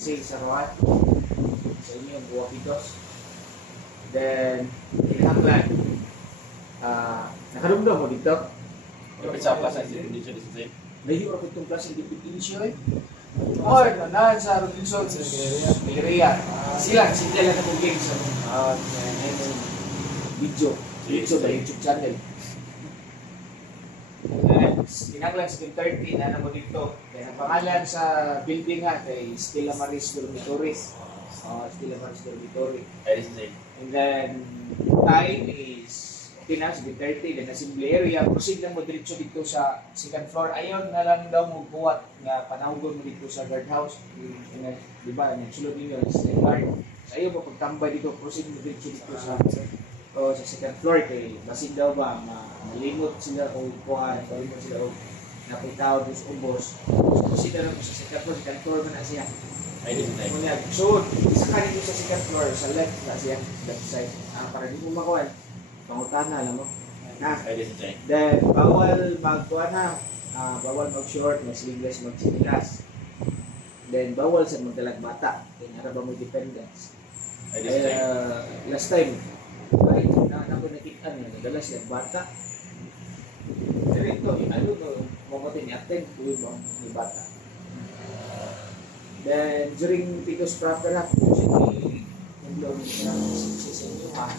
Say sa Roat sa inyo yung buwa pitos. Then kinahanglan nakarumdum mo dito. Kapit sa plaza sa Indonesia di sa Layo ra kitong klase ng definisyon eh. Or nanaan sa Robinson sa Galeria. Sila lang na kong games sa video. Video sa YouTube channel. Kinanglan sa 30 na mo dito. Kaya ang pangalan sa building nga kay Stella Maris Dormitory. Stella Maris Dormitory. And then time is okay na, sa 30, then assembly area. Proceed lang mo diretso dito sa second floor. Ayaw na lang daw mo buhat na panahugon mo dito sa guardhouse. Diba, nagsulod ninyo sa guard. So, ayaw mo pagtambay dito, proceed mo diretso dito sa second floor. Kaya basin daw ba, malimot sila o kuhan, malimot sila o napitaw doon sa ubos. So, proceed na lang mo sa second floor man na siya. So, isa ka dito sa second floor, sa left na siya, left side. Para di mo makuha. Pangutana, alam mo? Na. Then, bawal magkuha na. Bawal mag-short, mag-sleeveless, mag-sinilas. Then, bawal sa magdalag bata. Kaya nga ba mo dependence? Last time, ay, na ko nakita niya, nagdala siya bata. Pero ito, ano to, mabuti ni attend, tuwid mo ni bata. Then, during Pico's proper na, kung siya ni, yung si Senyo ha,